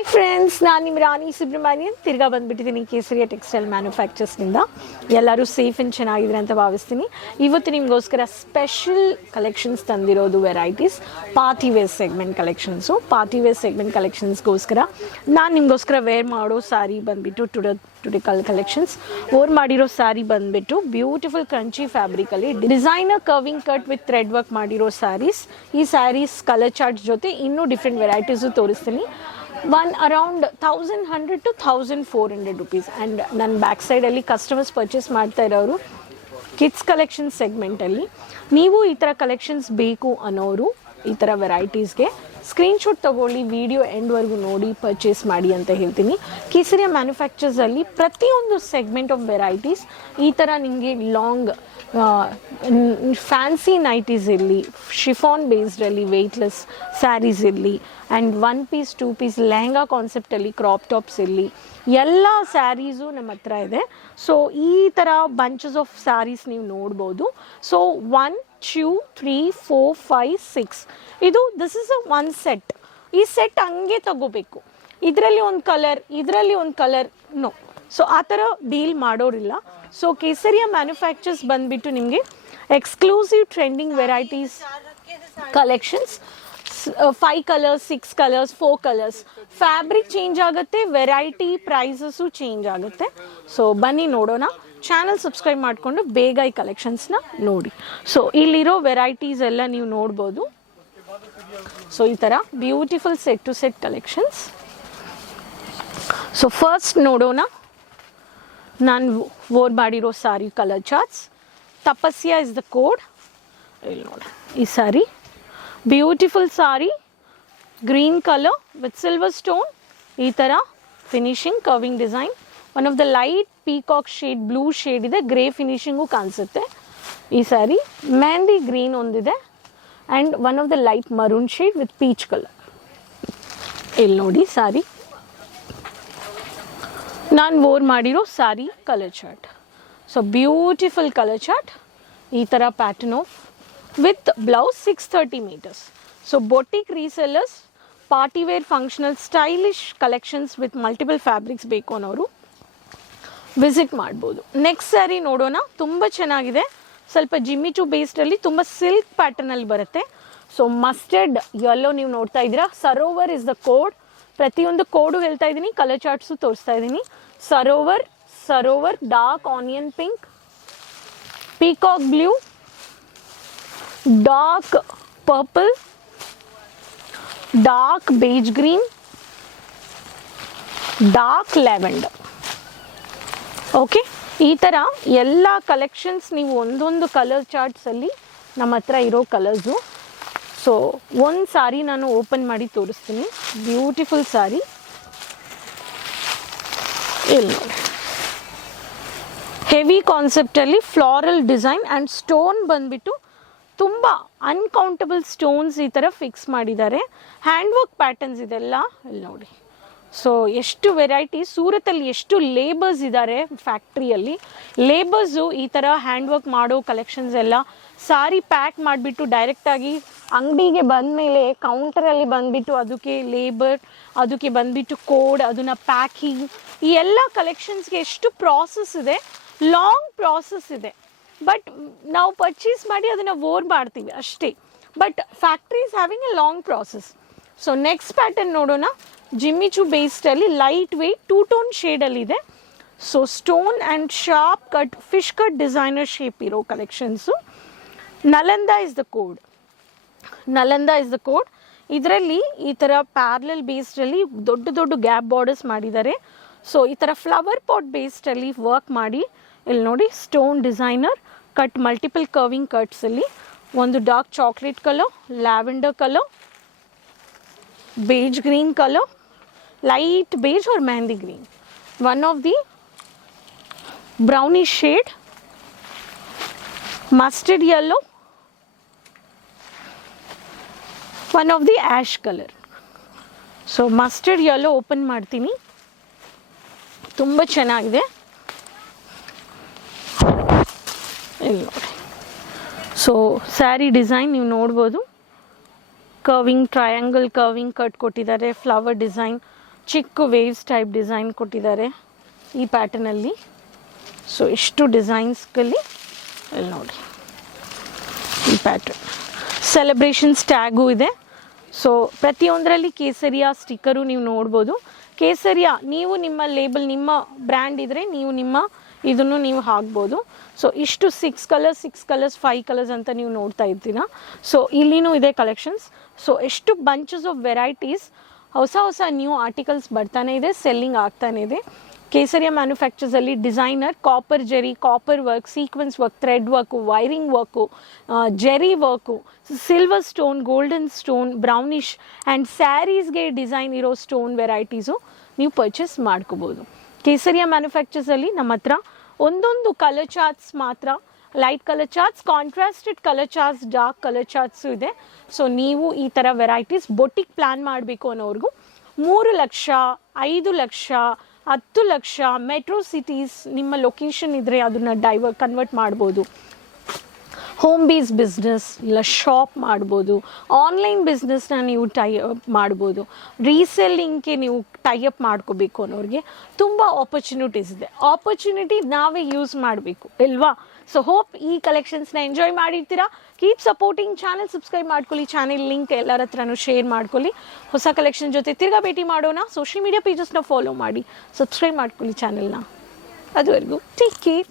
Hi friends, ನಾನು ನಿಮ್ಮ ರಾಣಿ ಸುಬ್ರಹ್ಮಣ್ಯನ್ ತಿರ್ಗಾ ಬಂದುಬಿಟ್ಟಿದ್ದೀನಿ ಕೇಸರಿಯ ಟೆಕ್ಸ್ಟೈಲ್ ಮ್ಯಾನುಫ್ಯಾಕ್ಚರ್ಸ್ನಿಂದ. ಎಲ್ಲರೂ ಸೇಫ್ ಆ್ಯಂಡ್ ಚೆನ್ನಾಗಿದ್ರೆ ಅಂತ ಭಾವಿಸ್ತೀನಿ. ಇವತ್ತು ನಿಮಗೋಸ್ಕರ ಸ್ಪೆಷಲ್ ಕಲೆಕ್ಷನ್ಸ್ ತಂದಿರೋದು varieties party wear segment collections. Party wear segment ಕಲೆಕ್ಷನ್ಸ್ಗೋಸ್ಕರ ನಾನು ನಿಮಗೋಸ್ಕರ ವೇರ್ ಮಾಡೋ ಸ್ಯಾರಿ ಬಂದುಬಿಟ್ಟು ಟುಡೇ ಕಲೆಕ್ಷನ್ಸ್. ವೇರ್ ಮಾಡಿರೋ ಸ್ಯಾರಿ ಬಂದುಬಿಟ್ಟು ಬ್ಯೂಟಿಫುಲ್ ಕ್ರಂಚಿ ಫ್ಯಾಬ್ರಿಕಲ್ಲಿ designer curving cut with thread work ಮಾಡಿರೋ ಸ್ಯಾರೀಸ್. ಈ ಸ್ಯಾರೀಸ್ ಕಲರ್ ಚಾರ್ಟ್ಸ್ ಜೊತೆ ಇನ್ನೂ ಡಿಫ್ರೆಂಟ್ ವೆರೈಟೀಸು ತೋರಿಸ್ತೀನಿ. Around 1100 to 1400 rupees. ಆ್ಯಂಡ್ ನನ್ನ ಬ್ಯಾಕ್ ಸೈಡಲ್ಲಿ ಕಸ್ಟಮರ್ಸ್ ಪರ್ಚೇಸ್ ಮಾಡ್ತಾ ಇರೋರು ಕಿಡ್ಸ್ ಕಲೆಕ್ಷನ್ ಸೆಗ್ಮೆಂಟಲ್ಲಿ. ನೀವು ಈ ಥರ ಕಲೆಕ್ಷನ್ಸ್ ಬೇಕು ಅನ್ನೋರು ಈ ಥರ ವೆರೈಟೀಸ್ಗೆ ಸ್ಕ್ರೀನ್ಶಾಟ್ ತೊಗೊಳ್ಳಿ, ವಿಡಿಯೋ ಎಂಡ್ವರೆಗೂ ನೋಡಿ ಪರ್ಚೇಸ್ ಮಾಡಿ ಅಂತ ಹೇಳ್ತೀನಿ. ಕೇಸರಿಯ ಮ್ಯಾನುಫ್ಯಾಕ್ಚರ್ಸಲ್ಲಿ ಪ್ರತಿಯೊಂದು ಸೆಗ್ಮೆಂಟ್ ಆಫ್ ವೆರೈಟೀಸ್ ಈ ಥರ ನಿಮಗೆ ಲಾಂಗ್ ಫ್ಯಾನ್ಸಿ ನೈಟೀಸ್ ಇರಲಿ, ಶಿಫಾನ್ ಬೇಸ್ಡಲ್ಲಿ ವೆಯ್ಟ್ಲೆಸ್ ಸ್ಯಾರೀಸ್ ಇರಲಿ, ಆ್ಯಂಡ್ 1 piece 2 piece ಲೆಹಂಗಾ ಕಾನ್ಸೆಪ್ಟಲ್ಲಿ ಕ್ರಾಪ್ ಟಾಪ್ಸ್ ಇರಲಿ, ಎಲ್ಲ ಸ್ಯಾರೀಸು ನಮ್ಮ ಹತ್ರ ಇದೆ. ಸೊ ಈ ಥರ ಬಂಚಸ್ ಆಫ್ ಸ್ಯಾರೀಸ್ ನೀವು ನೋಡ್ಬೋದು. So 1 2 3 4 5 6 this is one set. ಈ ಸೆಟ್ ಹಂಗೆ ತಗೋಬೇಕು, ಇದರಲ್ಲಿ ಒಂದು ಕಲರ್ ಇದರಲ್ಲಿ ಒಂದು ಕಲರ್ ನೋ. ಸೊ ಆ ಥರ ಡೀಲ್ ಮಾಡೋರಿಲ್ಲ. ಸೊ ಕೇಸರಿಯ ಮ್ಯಾನುಫ್ಯಾಕ್ಚರ್ಸ್ ಬಂದುಬಿಟ್ಟು ನಿಮಗೆ exclusive trending varieties collections. 5 colours 6 colours 4 colours fabric change ಆಗುತ್ತೆ, ವೆರೈಟಿ ಪ್ರೈಸಸ್ಸು ಚೇಂಜ್ ಆಗುತ್ತೆ. ಸೊ ಬನ್ನಿ ನೋಡೋಣ. ಚಾನಲ್ ಸಬ್ಸ್ಕ್ರೈಬ್ ಮಾಡಿಕೊಂಡು ಬೇಗ ಈ ಕಲೆಕ್ಷನ್ಸ್ನ ನೋಡಿ. ಸೊ ಇಲ್ಲಿರೋ ವೆರೈಟೀಸ್ ಎಲ್ಲ ನೀವು ನೋಡ್ಬೋದು. ಸೊ ಈ ಥರ beautiful set to set collections. So first ನೋಡೋಣ ನಾನು ವೇರ್ ಮಾಡಿರೋ sari colour charts. Tapasya is the code. ಇಲ್ಲಿ ನೋಡಿ ಈ sari beautiful sari, green colour with silver stone. ಈ ಥರ finishing curving design. One of the light peacock shade blue shade ಇದೆ, ಗ್ರೇ ಫಿನಿಶಿಂಗು ಕಾಣಿಸುತ್ತೆ. ಈ ಸ್ಯಾರಿ ಮೆಹಂದಿ ಗ್ರೀನ್ ಒಂದಿದೆ and one of the light maroon shade with peach colour. ಇಲ್ಲಿ ನೋಡಿ ಸಾರಿ ನಾನು ವೇರ್ ಮಾಡಿರೋ sari colour chart. So beautiful colour chart. ಈ ಥರ pattern of with blouse 630 meters. So boutique resellers, party wear functional stylish collections with multiple fabrics ಬೇಕು ಅನ್ನೋರು visit ಮಾಡ್ಬೋದು. Next sari ನೋಡೋಣ. ತುಂಬ ಚೆನ್ನಾಗಿದೆ, ಸ್ವಲ್ಪ ಜಿಮ್ಮಿಚು ಬೇಸ್ಡಲ್ಲಿ ತುಂಬ ಸಿಲ್ಕ್ ಪ್ಯಾಟರ್ನಲ್ಲಿ ಬರುತ್ತೆ. ಸೊ ಮಸ್ಟರ್ಡ್ ಯೆಲ್ಲೋ ನೀವು ನೋಡ್ತಾ ಇದ್ದೀರಾ. Sarovar is the code. ಪ್ರತಿಯೊಂದು ಕೋಡು ಹೇಳ್ತಾ ಇದ್ದೀನಿ, ಕಲರ್ ಚಾರ್ಟ್ಸು ತೋರಿಸ್ತಾ ಇದ್ದೀನಿ. Sarovar dark onion pink, peacock blue, dark purple, dark beige green, dark lavender. Okay, ಈ ಥರ ಎಲ್ಲ ಕಲೆಕ್ಷನ್ಸ್ ನೀವು ಒಂದೊಂದು ಕಲರ್ ಚಾರ್ಟ್ಸಲ್ಲಿ ನಮ್ಮ ಹತ್ರ ಇರೋ ಕಲರ್ಸು. ಸೊ ಒಂದು ಸಾರಿ ನಾನು ಓಪನ್ ಮಾಡಿ ತೋರಿಸ್ತೀನಿ. ಬ್ಯೂಟಿಫುಲ್ ಸಾರಿ. ಇಲ್ಲಿ ನೋಡಿ ಹೆವಿ ಕಾನ್ಸೆಪ್ಟಲ್ಲಿ ಫ್ಲಾರಲ್ ಡಿಸೈನ್ ಆ್ಯಂಡ್ ಸ್ಟೋನ್ ಬಂದುಬಿಟ್ಟು ತುಂಬ ಅನ್ಕೌಂಟಬಲ್ ಸ್ಟೋನ್ಸ್ ಈ ಥರ ಫಿಕ್ಸ್ ಮಾಡಿದ್ದಾರೆ. ಹ್ಯಾಂಡ್ ವರ್ಕ್ ಪ್ಯಾಟರ್ನ್ಸ್ ಇದೆಲ್ಲ ಇಲ್ಲಿ ನೋಡಿ. ಸೊ ಎಷ್ಟು ವೆರೈಟಿ, ಸೂರತಲ್ಲಿ ಎಷ್ಟು ಲೇಬರ್ಸ್ ಇದ್ದಾರೆ ಫ್ಯಾಕ್ಟ್ರಿಯಲ್ಲಿ. ಲೇಬರ್ಸು ಈ ಥರ ಹ್ಯಾಂಡ್ ವರ್ಕ್ ಮಾಡೋ ಕಲೆಕ್ಷನ್ಸ್ ಎಲ್ಲ ಸಾರಿ ಪ್ಯಾಕ್ ಮಾಡಿಬಿಟ್ಟು ಡೈರೆಕ್ಟಾಗಿ ಅಂಗಡಿಗೆ ಬಂದಮೇಲೆ ಕೌಂಟರಲ್ಲಿ ಬಂದುಬಿಟ್ಟು ಅದಕ್ಕೆ ಲೇಬರ್, ಅದಕ್ಕೆ ಬಂದುಬಿಟ್ಟು ಕೋಡ್, ಅದನ್ನು ಪ್ಯಾಕಿಂಗ್, ಈ ಎಲ್ಲ ಕಲೆಕ್ಷನ್ಸ್ಗೆ ಎಷ್ಟು ಪ್ರಾಸೆಸ್ ಇದೆ, ಲಾಂಗ್ ಪ್ರಾಸೆಸ್ ಇದೆ. ಬಟ್ ನಾವು ಪರ್ಚೇಸ್ ಮಾಡಿ ಅದನ್ನು ವೇರ್ ಮಾಡ್ತೀವಿ ಅಷ್ಟೇ. But factory is having a long process. So next pattern ನೋಡೋಣ. ಜಿಮ್ಮಿಚು ಬೇಸ್ಡಲ್ಲಿ ಲೈಟ್ ವೆಯ್ಟ್ 2 tone ಶೇಡಲ್ಲಿದೆ. So stone and sharp cut fish cut designer shape ಇರೋ collections. Nalanda is the code. ಇದರಲ್ಲಿ ಈ ಥರ ಪ್ಯಾರಲಲ್ ಬೇಸ್ಡಲ್ಲಿ ದೊಡ್ಡ ದೊಡ್ಡ ಗ್ಯಾಪ್ ಬಾರ್ಡರ್ಸ್ ಮಾಡಿದ್ದಾರೆ. ಸೊ ಈ ಥರ ಫ್ಲವರ್ ಪಾಟ್ ಬೇಸ್ಡಲ್ಲಿ ವರ್ಕ್ ಮಾಡಿ ಇಲ್ಲಿ ನೋಡಿ stone designer cut, multiple curving ಕಟ್ಸಲ್ಲಿ ಒಂದು dark chocolate colour, lavender colour, beige green colour, light beige or mehndi green, one of the brownish shade, mustard yellow, one of the ash color. So mustard yellow open ಮಾಡ್ತೀನಿ. ತುಂಬ ಚೆನ್ನಾಗಿದೆ. ಇಲ್ಲಿ ನೋಡಿ. So sari design ನೀವು ನೋಡ್ಬೋದು. Curving triangle curving cut ಕೊಟ್ಟಿದ್ದಾರೆ, flower design ಚಿಕ್ಕ waves type design ಕೊಟ್ಟಿದ್ದಾರೆ ಈ ಪ್ಯಾಟರ್ನಲ್ಲಿ. ಸೊ ಇಷ್ಟು ಡಿಸೈನ್ಸ್ಗಲ್ಲಿ ಇಲ್ಲಿ ನೋಡಿ ಈ ಪ್ಯಾಟರ್ನ್. ಸೆಲೆಬ್ರೇಷನ್ಸ್ ಟ್ಯಾಗು ಇದೆ. ಸೊ ಪ್ರತಿಯೊಂದರಲ್ಲಿ ಕೇಸರಿಯ ಸ್ಟಿಕ್ಕರು ನೀವು ನೋಡ್ಬೋದು. ಕೇಸರಿಯ ನೀವು ನಿಮ್ಮ ಲೇಬಲ್, ನಿಮ್ಮ ಬ್ರ್ಯಾಂಡ್ ಇದ್ದರೆ ನೀವು ನಿಮ್ಮ ಇದನ್ನು ನೀವು ಹಾಕ್ಬೋದು. ಸೊ ಇಷ್ಟು 6 ಕಲರ್ಸ್ 5 ಕಲರ್ಸ್ ಅಂತ ನೀವು ನೋಡ್ತಾ ಇರ್ತೀರಾ. ಸೊ ಇಲ್ಲಿನೂ ಇದೆ ಕಲೆಕ್ಷನ್ಸ್. ಸೊ ಎಷ್ಟು ಬಂಚಸ್ ಆಫ್ ವೆರೈಟೀಸ್, ಹೊಸ ನ್ಯೂ ಆರ್ಟಿಕಲ್ಸ್ ಬರ್ತಾನೆ ಇದೆ, ಸೆಲ್ಲಿಂಗ್ ಆಗ್ತಾನೆ ಇದೆ. ಕೇಸರಿಯ ಮ್ಯಾನುಫ್ಯಾಕ್ಚರ್ಸಲ್ಲಿ designer copper zari, copper work, sequence work, thread work, wiring work, zari work, silver stone, golden stone, brownish and ಸ್ಯಾರೀಸ್ಗೆ ಡಿಸೈನ್ ಇರೋ ಸ್ಟೋನ್ ವೆರೈಟೀಸು ನೀವು ಪರ್ಚೇಸ್ ಮಾಡ್ಕೋಬೋದು. ಕೇಸರಿಯ ಮ್ಯಾನುಫ್ಯಾಕ್ಚರ್ಸಲ್ಲಿ ನಮ್ಮ ಹತ್ರ ಒಂದೊಂದು ಕಲರ್ ಚಾರ್ಟ್ಸ್ ಮಾತ್ರ, light colour charts, contrasted colour charts, dark colour charts ಇದೆ. ಸೊ ನೀವು ಈ ಥರ ವೆರೈಟೀಸ್ ಬೊಟಿಕ್ ಪ್ಲ್ಯಾನ್ ಮಾಡಬೇಕು ಅನ್ನೋರ್ಗೂ 3 ಲಕ್ಷ, 5 ಲಕ್ಷ, 10 ಲಕ್ಷ, ಮೆಟ್ರೋ ಸಿಟೀಸ್ ನಿಮ್ಮ ಲೊಕೇಶನ್ ಇದ್ದರೆ ಅದನ್ನು ಕನ್ವರ್ಟ್ ಮಾಡ್ಬೋದು. ಹೋಮ್ ಬೇಸ್ ಬಿಸ್ನೆಸ್ ಇಲ್ಲ ಶಾಪ್ ಮಾಡ್ಬೋದು. ಆನ್ಲೈನ್ ಬಿಸ್ನೆಸ್ನ ನೀವು ಟೈಅಪ್ ಮಾಡ್ಬೋದು. ರೀಸೆಲ್ಲಿಂಗ್ಗೆ ನೀವು ಟೈಅಪ್ ಮಾಡ್ಕೋಬೇಕು ಅನ್ನೋರಿಗೆ ತುಂಬ ಆಪರ್ಚುನಿಟೀಸ್ ಇದೆ. ಆಪರ್ಚುನಿಟಿ ನಾವೇ ಯೂಸ್ ಮಾಡಬೇಕು ಅಲ್ವಾ? ಸೊ ಹೋಪ್ ಈ ಕಲೆಕ್ಷನ್ಸ್ನ ಎಂಜಾಯ್ ಮಾಡಿರ್ತೀರಾ. ಕೀಪ್ ಸಪೋರ್ಟಿಂಗ್ ಚಾನಲ್, ಸಬ್ಸ್ಕ್ರೈಬ್ ಮಾಡ್ಕೊಳ್ಳಿ. ಚಾನಲ್ ಲಿಂಕ್ ಎಲ್ಲರ ಹತ್ರನೂ ಶೇರ್ ಮಾಡ್ಕೊಳ್ಳಿ. ಹೊಸ ಕಲೆಕ್ಷನ್ ಜೊತೆ ತಿರ್ಗಾ ಭೇಟಿ ಮಾಡೋಣ. ಸೋಷಿಯಲ್ ಮೀಡಿಯಾ ಪೇಜಸ್ನ ಫಾಲೋ ಮಾಡಿ, ಸಬ್ಸ್ಕ್ರೈಬ್ ಮಾಡ್ಕೊಳ್ಳಿ ಚಾನಲ್ನ. ಅದುವರೆಗೂ ಟೇಕ್ ಕೇರ್.